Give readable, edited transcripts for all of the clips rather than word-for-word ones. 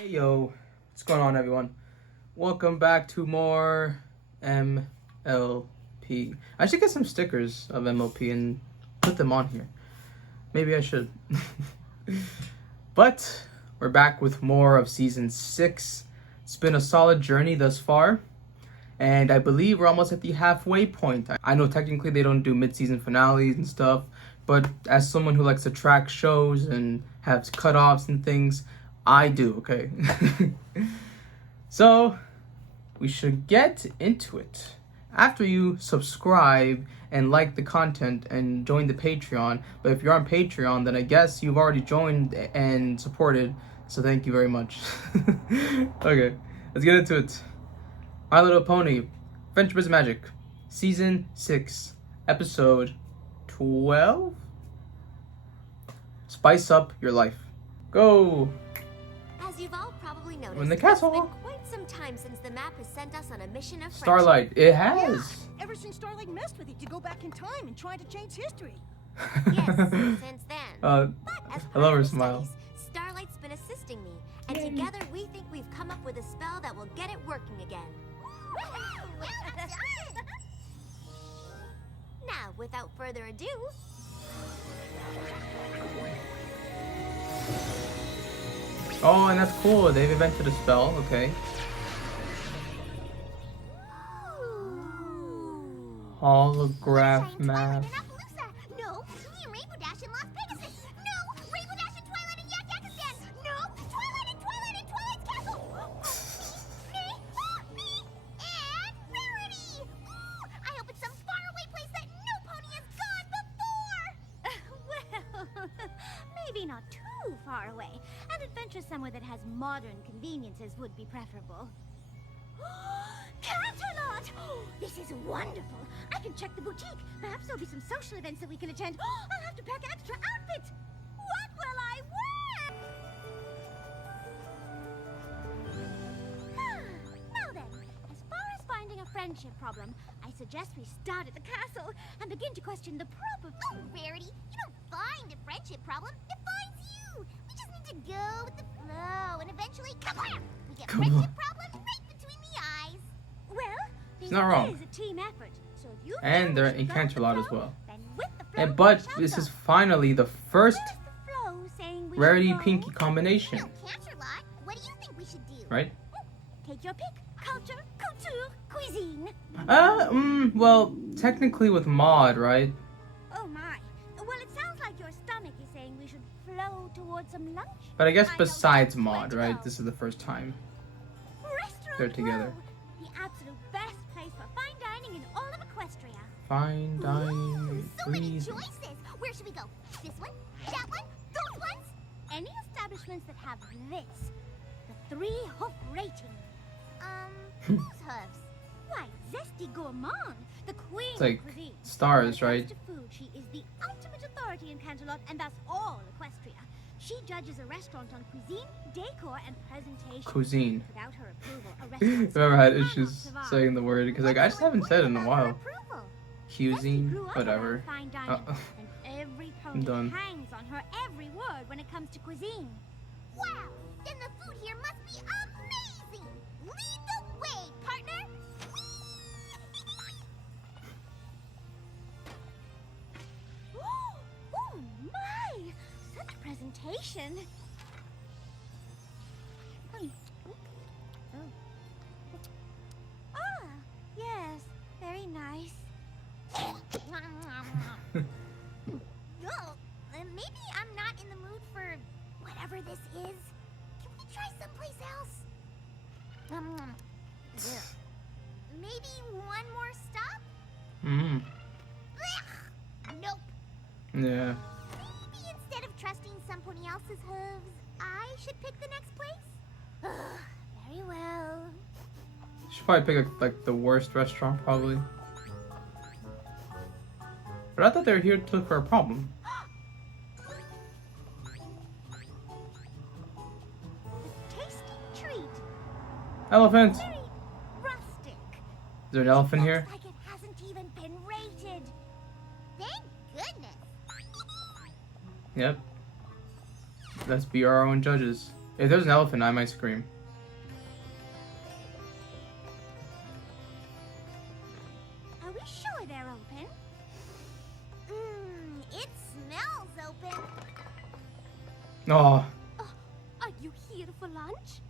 Hey yo, what's going on everyone? Welcome back to more MLP. I should get some stickers of MLP and put them on here. Maybe I should. But we're back with more of season 6. It's been a solid journey thus far. And I believe we're almost at the halfway point. I know technically they don't do mid-season finales and stuff, but as someone who likes to track shows and have cutoffs and things, I do, okay? So, we should get into it. After you subscribe and like the content and join the Patreon, but if you're on Patreon, then I guess you've already joined and supported, so thank you very much. Okay, let's get into it. My Little Pony, Friendship is Magic, Season 6, Episode 12? Spice Up Your Life. Go! As you've all probably noticed, We're in the castle. It's been quite some time since the map has sent us on a mission of Starlight, it has! Yeah, ever since Starlight messed with it to go back in time and try to change history. Yes, since then. I love her smile. Starlight's been assisting me, and together we think we've come up with a spell that will get it working again. Now, without further ado... Oh, and that's cool. They've invented a spell. Okay. Holograph map. No, me and Rainbow Dash in Las Pegasus. No, Rainbow Dash in Twilight and Yak Yakistan. No, Twilight and Twilight's Castle. Me, and Rarity. Ooh, I hope it's some faraway place that no pony has gone before. Well, maybe not too far away. An adventure somewhere that has modern conveniences would be preferable. Canterlot! Oh, this is wonderful. I can check the boutique. Perhaps there'll be some social events that we can attend. I'll have to pack extra outfits. What will I wear? Now then, as far as finding a friendship problem, I suggest we start at the castle and begin to question the proper... Oh, Rarity, you don't find a friendship problem. It finds you. We just need to go with the flow, and eventually, kablam! We get friendship problems right between the eyes. Well, this not wrong. is a team effort. So if you And they're feel in we should go with Canterlot the as flow, well. then with the flow, And but we shall this go. is finally the first Where's the flow saying we Rarity should go? Pinkie combination, Canterlot, what do you think we should do? right? Take your pick. Culture, couture, cuisine. Well, technically with mod, right? Oh my. Well, it sounds like your stomach is saying we should flow towards some lunch. But I guess know besides just where mod, to right? go. This is the first time. Restaurant they're together. Row, the absolute best place for fine dining in all of Equestria. Fine Ooh, dining, so many please. choices. Where should we go? This one? That one? Those ones? Any establishments that have this, the 3-hoof rating. Whose hooves? Why, Zesty Gourmand, the queen It's like of cuisine. stars, When it right? comes to food, she is the ultimate authority in Canterlot and thus all Equestria. She judges a restaurant on cuisine, decor, and presentation. Cuisine. Without her approval, a I've restaurant never had cannot issues survive. saying the word because like I just haven't said it in a Without her while. approval. Cuisine, Zesty grew up whatever. around fine dining, and every pony done. hangs on her every word when it comes to cuisine. Wow! Then the food here must be amazing! Lead the way, partner! Oh my! Such presentation. Ah, yes, very nice. Oh, maybe I'm not in the mood for whatever this is. Can we try someplace else? Maybe one more stop? Mm. Nope. Yeah. Maybe instead of trusting somebody else's hooves, I should pick the next place? Very well. Should probably pick like the worst restaurant probably. But I thought they were here to look for a problem. Tasty treat. Elephant! Very rustic. Is there an elephant here? Looks like it hasn't even been rated. Thank goodness. Yep. Let's be our own judges. If there's an elephant, I might scream. Are we sure they're open? It smells open. Oh, Are you here for lunch?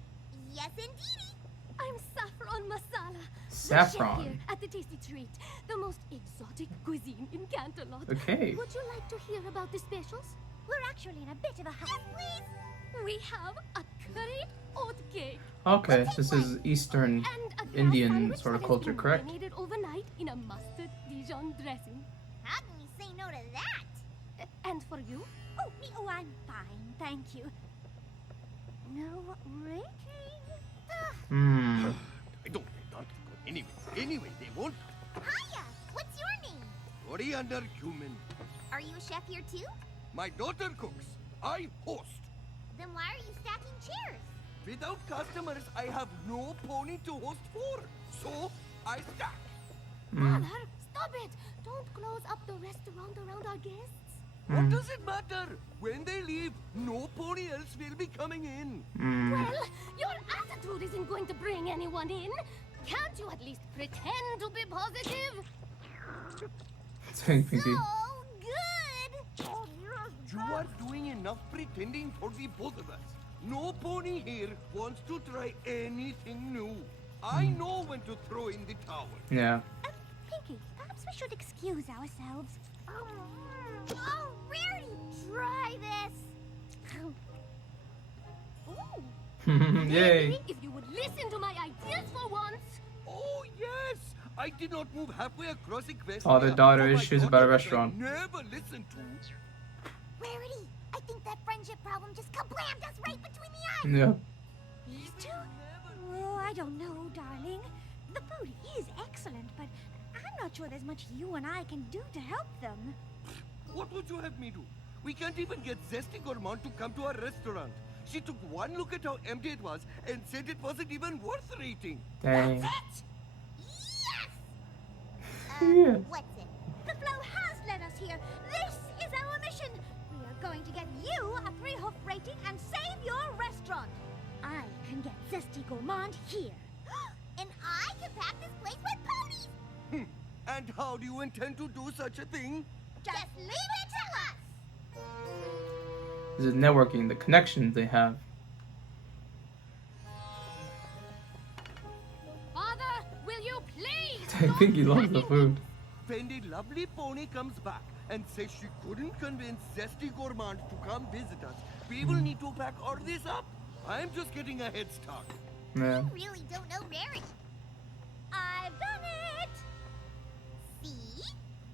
Yes, indeedy. I'm Saffron Masala. Saffron. The chef here at the Tasty Treat, the most exotic cuisine in Canterlot. okay. Would you like to hear about the specials? We're actually in a bit of a hurry. Yes, please. We have a curried oat cake Okay, so this is Eastern and a glass Indian sandwich sort of that is culture, correct? marinated overnight in a mustard Dijon dressing. How can we say no to that? And for you? Oh, me? Oh, I'm fine, thank you. No rating? Hmm. I don't go anyway, they won't. Hiya. What's your name? Coriander human. Are you a chef here too? My daughter cooks. I host. Then why are you stacking chairs? Without customers, I have no pony to host for. So, I stack. Hmm. Father, stop it! Don't close up the restaurant around our guests. What does it matter? When they leave, no pony else will be coming in. Hmm. Well, your attitude isn't going to bring anyone in. Can't you at least pretend to be positive? Thank Pinkie. So good. You are doing enough pretending for the both of us. No pony here wants to try anything new. I know when to throw in the towel. Yeah. Pinkie, perhaps we should excuse ourselves. Oh, Rarity, try this. Ooh. Yay. Maybe if you would listen to my ideas for once. Oh, yes! I did not move halfway across Equestria. Oh, their daughter for my issues daughter about a that I restaurant. never listened to. Rarity, I think that friendship problem just kablammed us right between the eyes. Yeah. These two? Oh, I don't know, darling. The food is excellent, but I'm not sure there's much you and I can do to help them. What would you have me do? We can't even get Zesty Gourmand to come to our restaurant. She took one look at how empty it was and said it wasn't even worth rating. Dang. That's it. Yes. Yeah. What's it? The flow has led us here. This is our mission. We are going to get you a 3-hoof rating and save your restaurant. I can get Zesty Gourmand here. And I can pack this place with ponies. And how do you intend to do such a thing? Just leave it to us. This is networking, the connections they have. Father, will you please? I think he loves the food. When the lovely pony comes back and says she couldn't convince Zesty Gourmand to come visit us, we will need to pack all this up. I'm just getting a head start. Yeah. You really don't know Rarity. I've done it. See?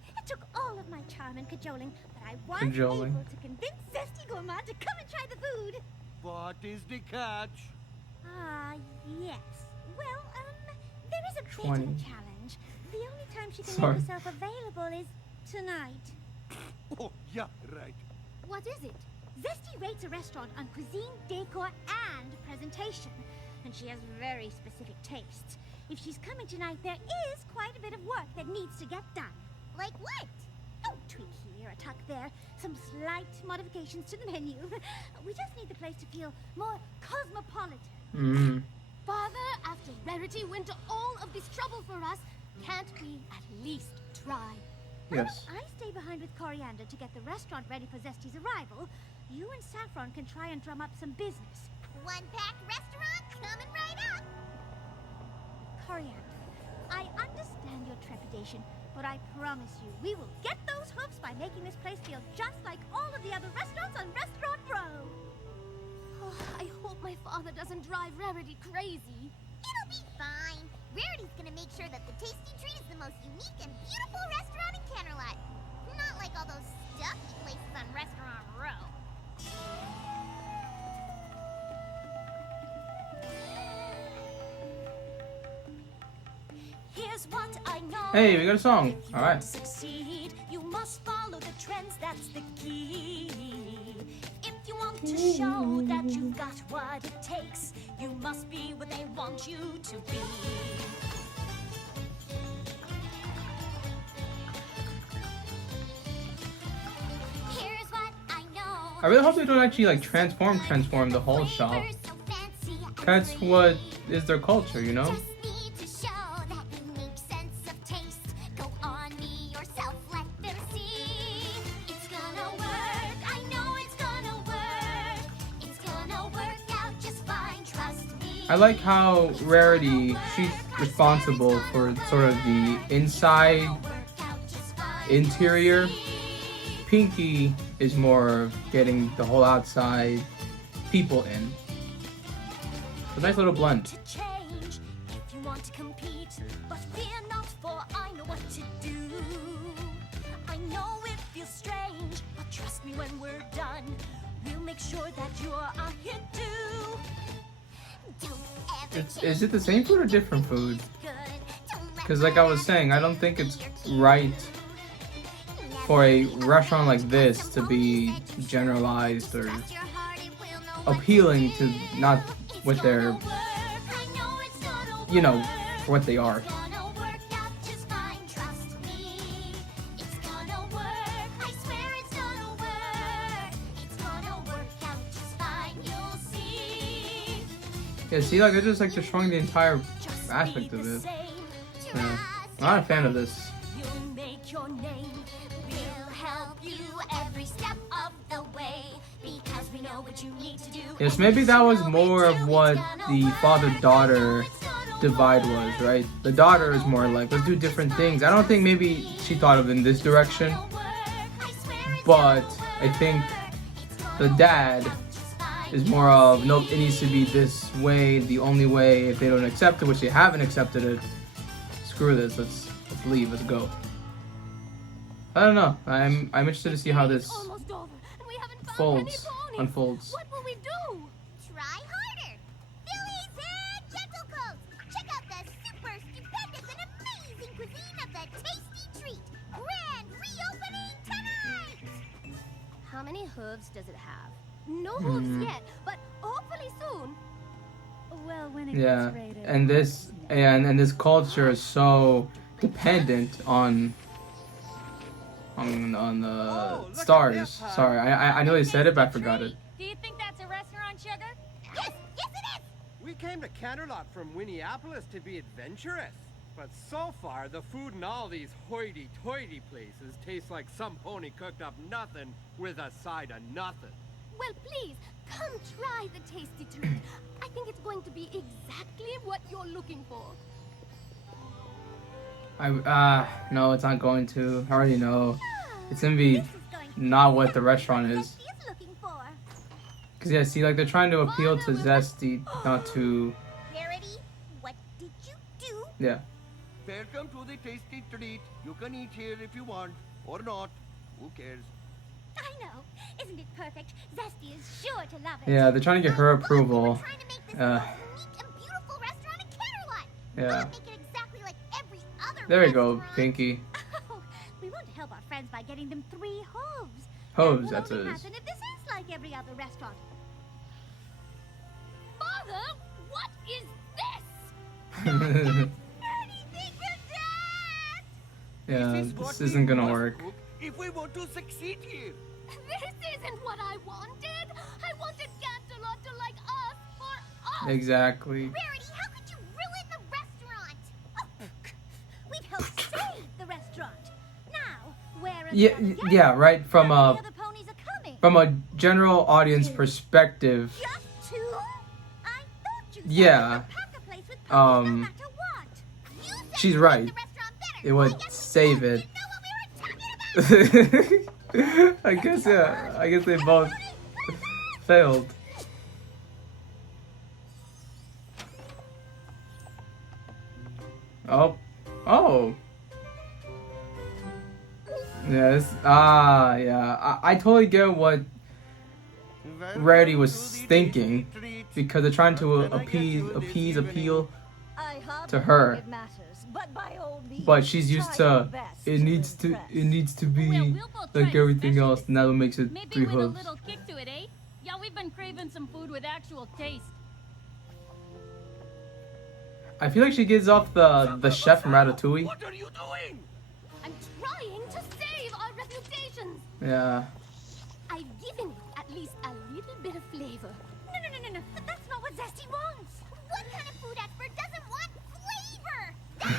It took all of my charm and cajoling, but I was Cajoling. able to convince Zesty Gourmand to come and try the food. What is the catch? Ah, yes. Well, there is a bit 20. of a challenge. The only time she can Sorry. make herself available is tonight. Oh, yeah, right. What is it? Zesty rates a restaurant on cuisine, decor, and presentation. And she has very specific tastes. If she's coming tonight, there is quite a bit of work that needs to get done. Like what? Oh, tweak here, a tuck there, some slight modifications to the menu. We just need the place to feel more cosmopolitan. Mm. Father, after Rarity went to all of this trouble for us, can't we at least try? Yes. I stay behind with Coriander to get the restaurant ready for Zesty's arrival. You and Saffron can try and drum up some business. One packed restaurant coming right up. Coriander, I understand your trepidation, but I promise you, we will get those hoofs by making this place feel just like all of the other restaurants on Restaurant Row. Oh, I hope my father doesn't drive Rarity crazy. It'll be fine. Rarity's gonna make sure that the Tasty Treat is the most unique and beautiful restaurant in Canterlot. Not like all those stuffy places on Restaurant Row. Here's what I know. Hey, we got a song. If you All want right. to succeed, you must follow the trends, that's the key. If you want to show that you've got what it takes, you must be what they want you to be. Here's what I know. I really hope they don't actually like transform the whole shop. So That's what is their culture, you know? Just need to show that you make sense of taste. Go on, be yourself, let them see. It's gonna work, I know it's gonna work. It's gonna work out just fine, trust me. I like how Rarity, she's responsible for sort of the inside, interior. Pinkie is more of getting the whole outside people in. A nice little blend. To change if you want to compete, but fear not, for I know what to do. I know it feels strange, but trust me when we're done, we'll make sure that you're a hit too. Don't ever Is it the same food or different food? good. Don't let Because like I was saying, I don't think it's right for a restaurant like this to be generalized or your heart, it will know appealing to not what they're, Work, I know it's gonna you know, work. for what they are. Gonna work out just fine, trust me. It's gonna work, I swear it's gonna work. It's gonna work out just fine, you'll see. Yeah, see, like they're just like destroying the entire Just aspect be of the it. same. Yeah. I'm not a fan of this. You'll make your name. We'll help you every step of the way because we know what you need to do. Yes, maybe that was more of what the father-daughter divide was, right? The daughter is more like, let's do different things. I don't think maybe she thought of it in this direction, but I think the dad is more of, nope, it needs to be this way, the only way. If they don't accept it, which they haven't accepted it, screw this, let's leave, let's go. I don't know. I'm interested to see how this Almost over, and we haven't found folds, any ponies. unfolds. What will we do? Try harder. Billy's and Gentle Coats. Check out the super stupendous and amazing cuisine of the Tasty Treat. Grand reopening tonight. How many hooves does it have? No hooves yet, but hopefully soon. Well, when it Yeah, gets rated. and this culture is so dependent on the stars. Sorry, I know they said it, but I forgot it. Do you think that's a restaurant, Sugar? Yes, yes it is. We came to Canterlot from Winneapolis to be adventurous. But so far, the food in all these hoity-toity places tastes like some pony cooked up nothing with a side of nothing. Well, please, come try the tasty treat. I think it's going to be exactly what you're looking for. No, it's not going to. I already know. It's gonna be This is going to not what the restaurant is. Zesty is looking for. Cause yeah, see, like they're trying to appeal to Zesty, not to Rarity, what did you do? yeah. Welcome to the Tasty Treat. You can eat here if you want, or not. Who cares? I know. Isn't it perfect? Zesty is sure to love it. Yeah, they're trying to get her Look, approval. We're trying to make this Uh, the most unique and beautiful restaurant in Canterlot. Yeah. Make it exactly like every other There you go, restaurant. Pinkie. Oh, we want to help our friends by getting them 3 hooves. Hooves, That that's will what only it is. happen if this is like every other restaurant. Father, what is this? Anything but that! Yeah, This is what this we isn't gonna must work. cook if we want to succeed here. This isn't what I wanted. I wanted Canterlot to like us for us. Exactly. Rarity, how could you ruin the restaurant? Oh, We've helped save the restaurant. Now, where are Yeah, the other guests? yeah, right. From How a many other ponies are coming? from a general audience perspective, Just 2? I thought you said Yeah, we could pack a place with ponies no um, matter what. You said she's you right. made the restaurant better. It would I guess save we it. didn't know what we were talking about. I guess yeah. I guess they both failed. Oh, oh. Yes. Yeah. I totally get what Rarity was thinking, because they're trying to appeal. I hardly To her. think it matters, but by all means, But she's used try your to best it needs to impress. be Well, we'll both try like our everything else, specialties. and that's what makes it Maybe 3 with a hooves. little kick to it, eh? Yeah, we've been craving some food with actual taste. I feel like she gives off the chef from Ratatouille. What are you doing? I'm trying to save our reputations. Yeah. I've given it at least a little bit of flavor. No. That's not what Zesty wants.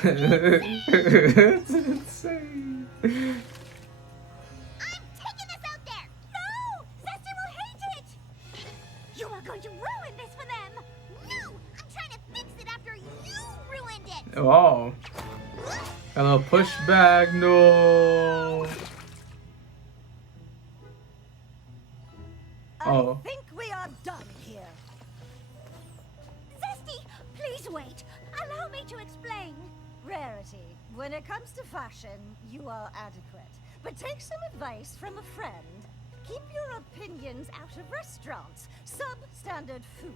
It's insane. I'm taking this out there! No! Zesty will hate it! You are going to ruin this for them! No! I'm trying to fix it after you ruined it! Oh. A little pushback, no. Oh. I think we are done here. Zesty, please wait. Allow me to explain. Rarity, when it comes to fashion, you are adequate. But take some advice from a friend. Keep your opinions out of restaurants. Substandard food,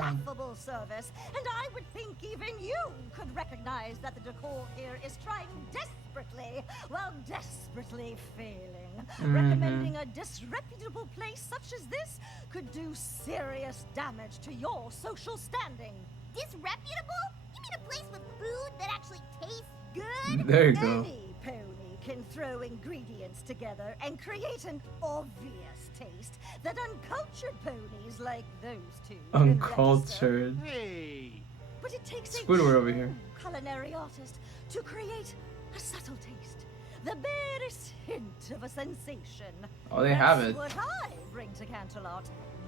laughable service, and I would think even you could recognize that the decor here is trying desperately, well, desperately failing. Recommending a disreputable place such as this could do serious damage to your social standing. Disreputable? You mean a place with food that actually tastes good? There you go. Any pony can throw ingredients together and create an obvious taste that uncultured ponies like those two can register. Uncultured. Hey! But it takes a Squidward over true here. culinary artist to create a subtle taste, the barest hint of a sensation. Oh, they have it. That's what I bring to Canterlot.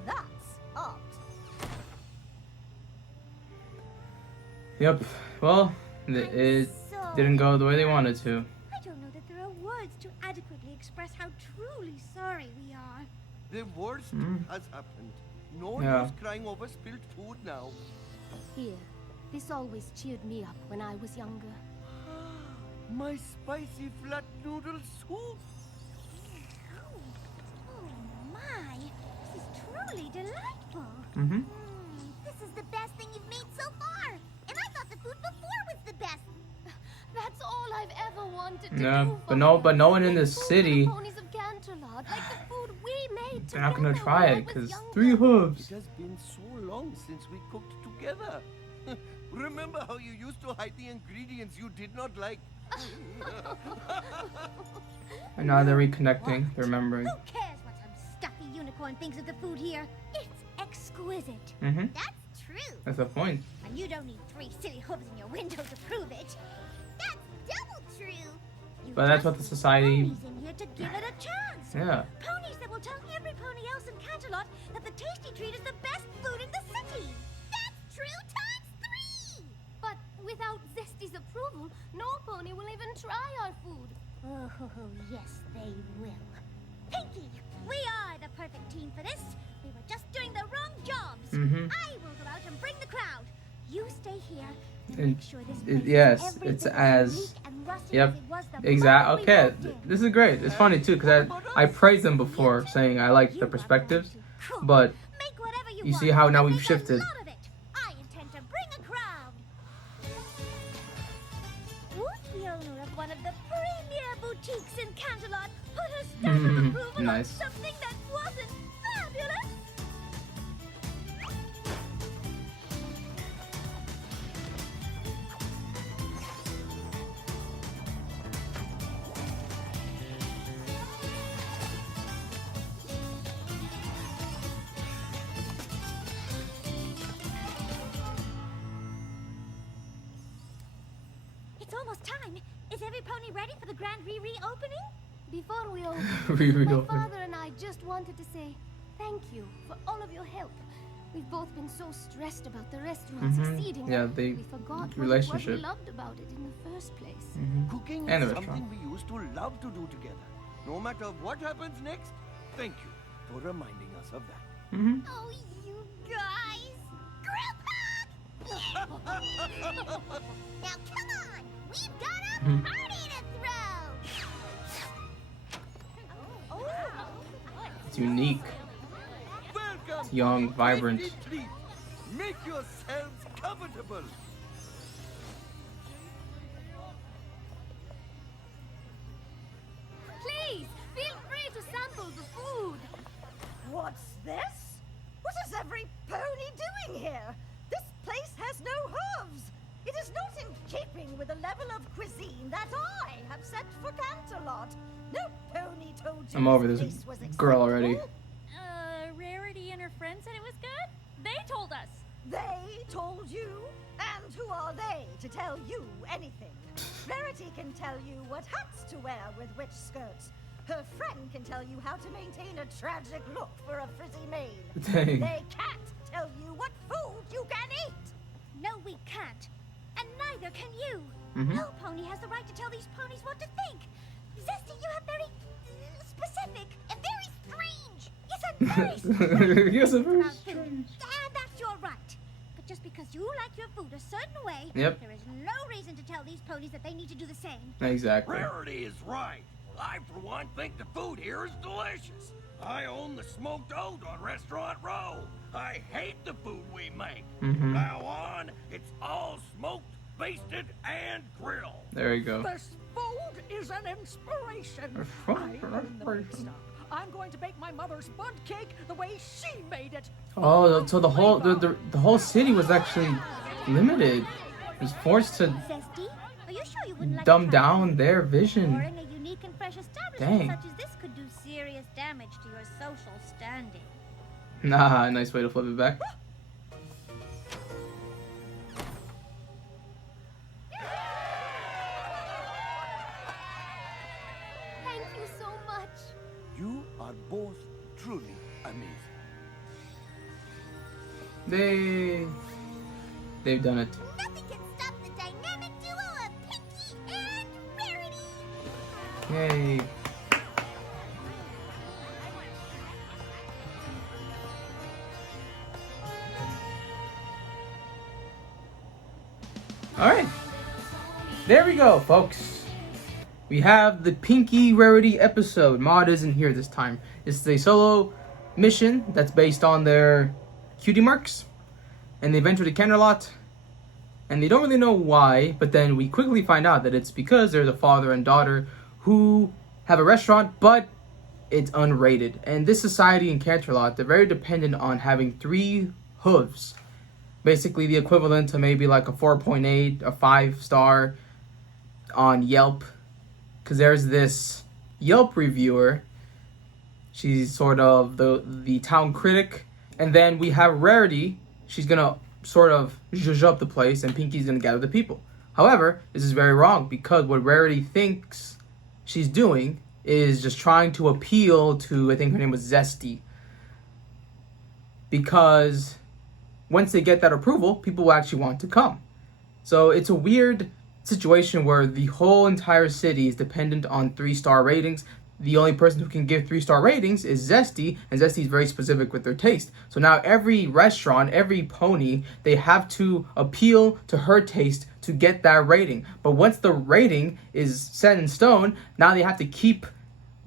That's art. Yep. Well, it didn't go the way they wanted to. I don't know that there are words to adequately express how truly sorry we are. The worst has happened. No Yeah. use crying over spilled food now. Here, this always cheered me up when I was younger. My spicy flat noodle soup. Oh my, this is truly delightful. Mm-hmm. This is the best thing you've made so far! And I thought the food before was the best! That's all I've ever wanted to Yeah, do. but no one in this Food for city. the ponies of Canterlot, like the food we made They're not gonna together try when I it was because younger. 3 hooves. It has been so long since we cooked together. Remember how you used to hide the ingredients you did not like? And now they're reconnecting. They're remembering. Who cares what some stuffy unicorn thinks of the food here? It's exquisite. Mm-hmm. That's true! That's the point. And you don't need 3 silly hooves in your window to prove it. That's double true! You But that's just what the need society. ponies in here to give it a chance. Yeah. Ponies that will tell every pony else in Canterlot that the Tasty Treat is the best food in the city. That's true times 3! But without Zesty's approval, no pony will even try our food. Oh, yes, they will. Pinkie, we are the perfect team for this. We were just doing the wrong jobs. Mhm. I will go out and bring the crowd. You stay here and And make sure this place is yes, every it's bit as- unique and rustic Yep. as it was the Exactly. moment we Okay, walked in. this is great. It's funny too because I praised them before, saying I like You the are going perspectives, to cook, but make whatever you see want, how now and we've make a shifted. lot of it. I intend to bring a crowd. Would the owner of one of the premier boutiques in Canterlot put a stamp of approval Nice. on something that wasn't fabulous? It's almost time. Is every pony ready for the grand reopening? Before we open, Reopen. my father and I just wanted to say thank you for all of your help. We've both been so stressed about the restaurant succeeding. Yeah, that they we forgot relationship. what we loved about it in the first place. Cooking And is the something restaurant. we used to love to do together. No matter what happens next, thank you for reminding us of that. Mm-hmm. Oh, you guys! Group hug! Now come on! We've got a party to throw! It's unique. Welcome! It's young, vibrant. Tasty treat. Make yourselves comfortable. Please, feel free to sample the food. What's this? What is every pony doing here? This place has no hooves. It is not in keeping with the level of cuisine that I have set for Canterlot. No pony told you I'm over this this place was girl already. acceptable. Rarity and her friend said it was good? They told us. They told told you? And who are they to tell you anything? Rarity can tell you what hats to wear with which skirts. Her friend can tell you how to maintain a tragic look for a frizzy mane. Dang. They can't tell you what food you can eat. No, we can't. And neither can you. Mhm. No pony has the right to tell these ponies what to think. Zesty, you have very specific And very strange. You said very specific Yes, things very about food. strange. And that's your right. But just because you like your food a certain way, Yep. there is no reason to tell these ponies that they need to do the same. Exactly. Rarity is right. I, for one, think the food here is delicious. I own the smoked oat on Restaurant Row. I hate the food we make. Mhm. From now on, it's all smoked, basted, and grilled. There you go. This food is an inspiration. A I own the bake stop. I'm going to bake my mother's bud cake the way she made it. Oh, so the whole city was actually limited. It was forced to Zesty, are you sure you wouldn't like dumb to try down their vision. Pouring a unique and fresh establishment Dang. such as this could do serious damage to your social standing. Nah, nice way to flip it back. Thank you so much. You are both truly amazing. They've done it. Nothing can stop the dynamic duo of Pinkie and Rarity. Yay. Alright. There we go, folks. We have the Pinkie Rarity episode. Maud isn't here this time. It's a solo mission that's based on their cutie marks. And they venture to Canterlot. And they don't really know why, but then we quickly find out that it's because they're the father and daughter who have a restaurant, but it's unrated. And this society in Canterlot, they're very dependent on having 3 hooves. Basically the equivalent to maybe like a 4.8, a 5-star on Yelp. Because there's this Yelp reviewer. She's sort of the town critic. And then we have Rarity. She's going to sort of zhuzh up the place, and Pinkie's going to gather the people. However, this is very wrong, because what Rarity thinks she's doing is just trying to appeal to, I think her name was Zesty. Because once they get that approval, people will actually want to come. So it's a weird situation where the whole entire city is dependent on 3-star ratings. The only person who can give 3-star ratings is Zesty, and Zesty is very specific with their taste. So now every restaurant, every pony, they have to appeal to her taste to get that rating. But once the rating is set in stone, now they have to keep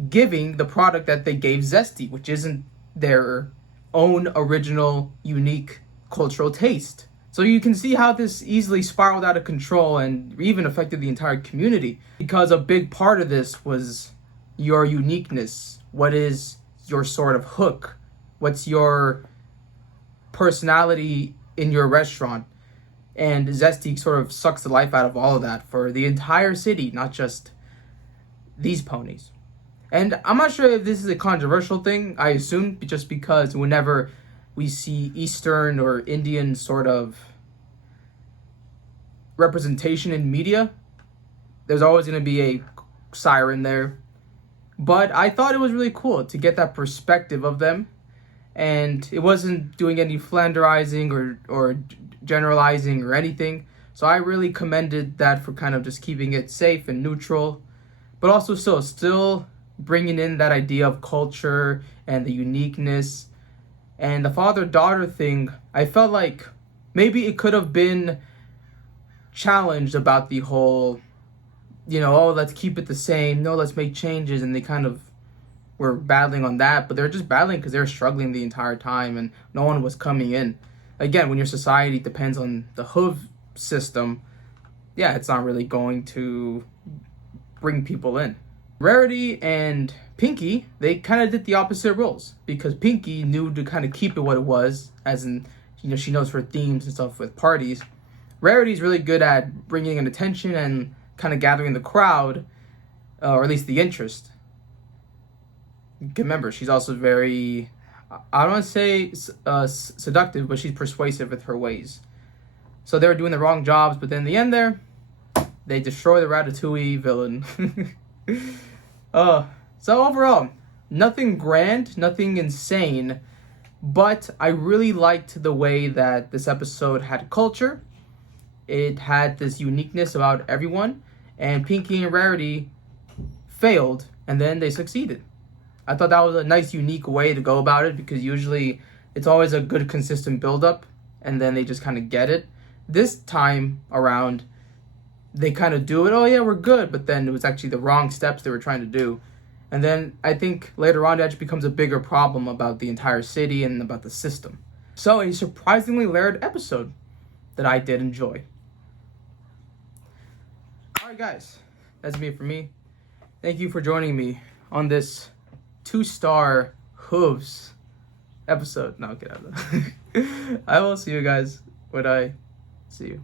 giving the product that they gave Zesty, which isn't their own original, unique cultural taste. So you can see how this easily spiraled out of control and even affected the entire community, because a big part of this was your uniqueness. What is your sort of hook? What's your personality in your restaurant? And Zesty sort of sucks the life out of all of that for the entire city, not just these ponies. And I'm not sure if this is a controversial thing. I assume just because whenever we see Eastern or Indian sort of representation in media, there's always going to be a siren there. But I thought it was really cool to get that perspective of them. And it wasn't doing any flanderizing or generalizing or anything. So I really commended that for kind of just keeping it safe and neutral. But also still bringing in that idea of culture and the uniqueness. And the father-daughter thing, I felt like maybe it could have been challenged about the whole, oh, let's keep it the same. No, let's make changes. And they kind of were battling on that. But they're just battling because they were struggling the entire time and no one was coming in. Again, when your society depends on the hoof system, yeah, it's not really going to bring people in. Rarity and Pinkie, they kind of did the opposite roles, because Pinkie knew to kind of keep it what it was, as in, she knows her themes and stuff with parties. Rarity's really good at bringing in attention and kind of gathering the crowd, or at least the interest. Remember, she's also very, I don't want to say seductive, but she's persuasive with her ways. So they were doing the wrong jobs, but then in the end there, they destroy the Ratatouille villain. So overall, nothing grand, nothing insane, but I really liked the way that this episode had culture. It had this uniqueness about everyone, and Pinkie and Rarity failed, and then they succeeded. I thought that was a nice, unique way to go about it, because usually it's always a good, consistent build-up, and then they just kind of get it. This time around, they kind of do it, oh yeah, we're good, but then it was actually the wrong steps they were trying to do. And then I think later on it actually becomes a bigger problem about the entire city and about the system. So a surprisingly layered episode that I did enjoy. Alright guys, that's it for me. Thank you for joining me on this 2-star hooves episode. No, get out of that. I will see you guys when I see you.